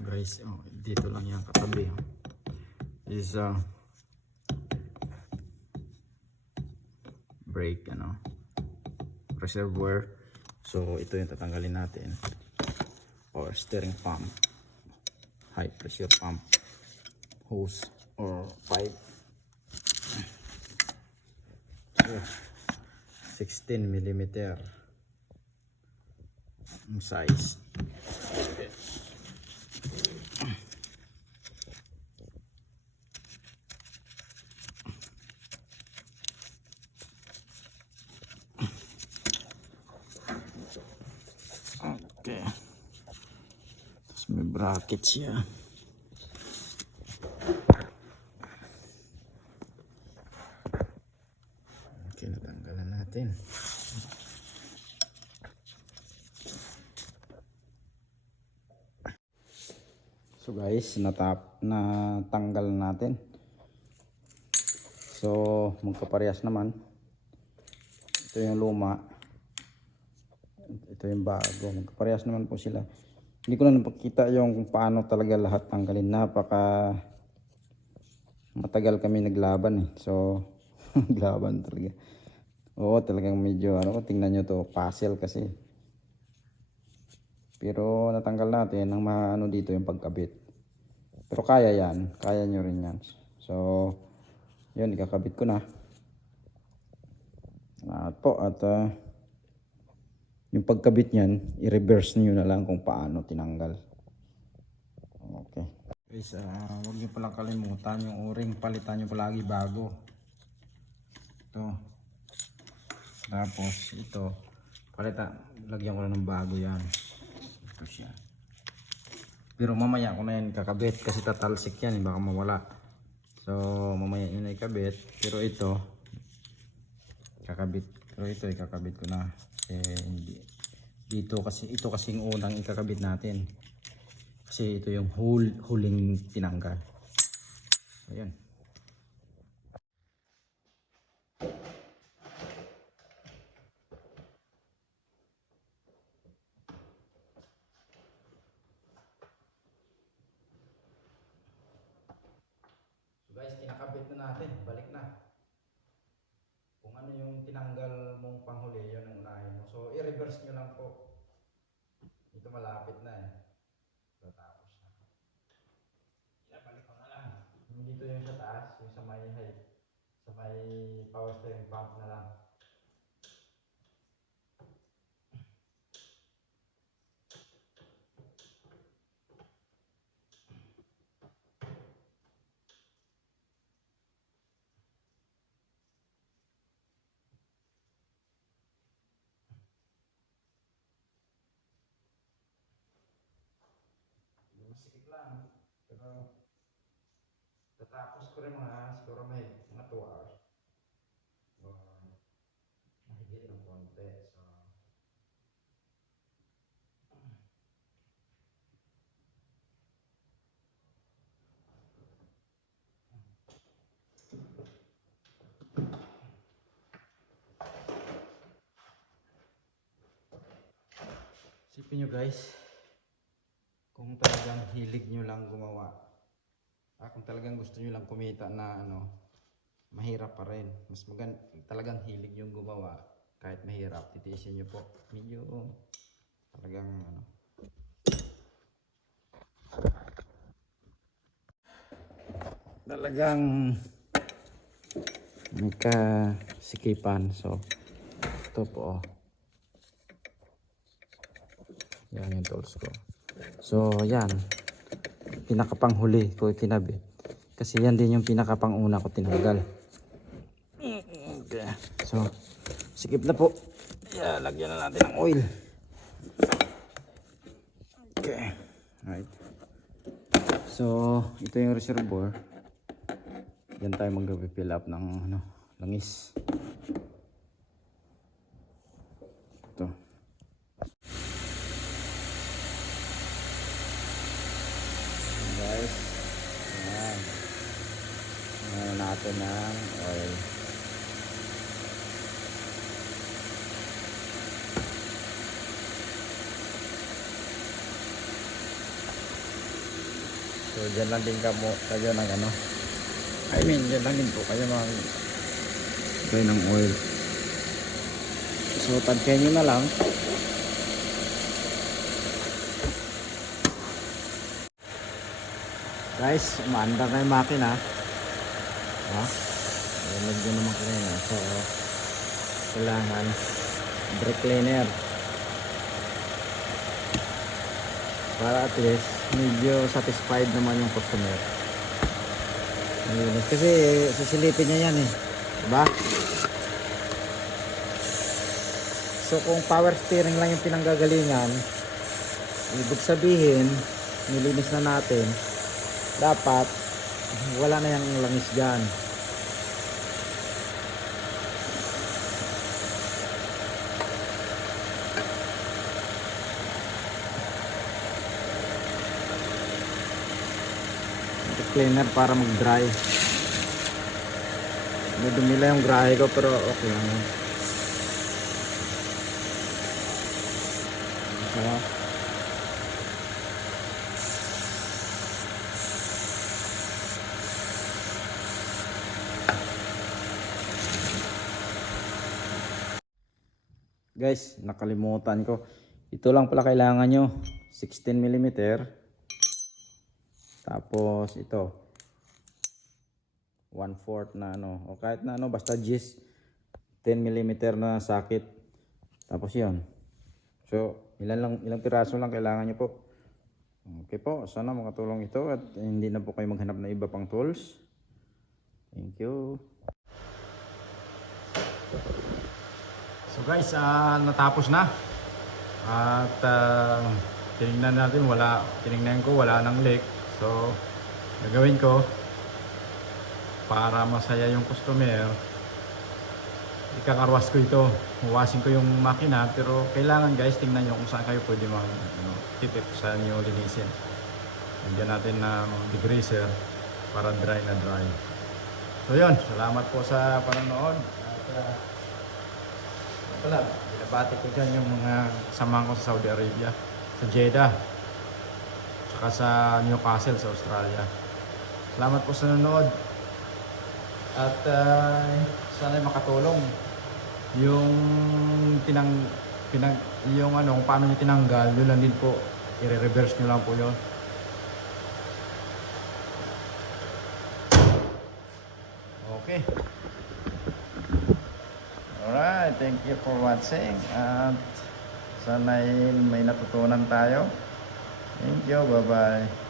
guys, oh, dito lang yan katabi, oh. Is brake, ano, reservoir. So ito yung tatanggalin natin, or steering pump, high pressure pump hose or pipe. So 16 mm ang size. Okay, tapos may bracket siya. Okay, natanggalan natin. So guys, natanggal natin. So magkaparehas naman. Ito yung luma, ito yung bago. Magkaparehas naman po sila. Hindi ko na napakita yung kung paano talaga lahat tanggalin. Napaka matagal kami naglaban, eh. So naglaban talaga. Oo, talagang medyo ano, tingnan nyo to, puzzle kasi. Pero natanggal natin ang maano dito yung pagkabit. Pero kaya yan, kaya nyo rin yan. So yun, ikakabit ko na. At yung pagkabit niyan, i-reverse niyo na lang kung paano tinanggal. Okay. Guys, huwag niyo palang kalimutan yung o-ring, palitan niyo palagi bago. Ito. Tapos ito, palitan, lagyan ko na ng bago yan. Ito siya. Pero mamaya ko na yan kakabit kasi tatalsik yan, baka mawala. So mamaya yun na ikabit. Pero ito kakabit, pero ito ikakabit ko na. Hindi dito kasi ito kasing unang ikakabit natin. Kasi ito yung huling tinanggal. Ayan. So guys, kinakabit na natin, balik na. Kung ano yung tinanggal mong panghuli, yun ang unahin mo. So i-reverse nyo lang po. Ito malapit na, eh. Tapos na. Inabalik ko na lang. Dito yung sa taas, yung sa may height, sa may power steering pump na lang. Masikip lang. Pero tatapos ko rin siguro mga 2 hours. Or mahigit ng konti. So isipin nyo guys, kung talagang hilig nyo lang gumawa, kung talagang gusto nyo lang kumita na ano, mahirap pa rin. Mas talagang hilig nyo gumawa, kahit mahirap, titiisin nyo po. Medyo talagang ano, talagang may kasikipan. So ito po, oh. Yan yung tools ko. So yan, pinakapanghuli ko kinabit. Kasi yan din yung pinakapanguna ko tinanggal. Okay. So sikip na po. Yeah, lagyan na natin ng oil. Okay. Alright. So ito yung reservoir. Yan tayo mag-fill up ng langis. Ito. Guys, yan. Ngayon natin ng oil. So dyan lang din kayo ng ano, I mean dyan lang din po kayo ng oil. So tagkayin nyo na lang. Guys, umaandar na yung makina. Nalagyan naman kanina. So kailangan brake cleaner para at least medyo satisfied naman yung customer. Kasi sisilipin niya yan eh, diba? So kung power steering lang yung pinanggagalingan, ibig sabihin nilinis na natin, dapat wala na yung langis dyan. Cleaner para mag-dry. May dumila yung grahe ko pero okay lang yun. So, guys, nakalimutan ko. Ito lang pala kailangan nyo. 16mm. Tapos ito 1/4 na ano, o kahit na ano, basta gis 10mm na sakit. Tapos yun. So ilang piraso lang kailangan nyo po. Okay po, sana makatulong ito at hindi na po kayo maghanap ng iba pang tools. Thank you. So guys, natapos na. At tinignan ko wala nang leak. So gagawin ko para masaya yung customer, ikakarwas ko ito, huwasin ko yung makina. Pero kailangan guys, tingnan nyo kung saan kayo pwede titip, saan nyo linisin. Nandiyan natin ng degreaser para dry na dry. So yun, salamat po sa panonood. At binabati ko dyan yung mga kasama ko sa Saudi Arabia, sa Jeddah, saka sa Newcastle sa Australia. Salamat po sa nanonood. At sana makatulong yung yung ano, kung paano nyo tinanggal, yun lang din po, i-reverse nyo lang po yun. Okay. Alright, thank you for watching. At sana may natutunan tayo. Thank you, bye bye.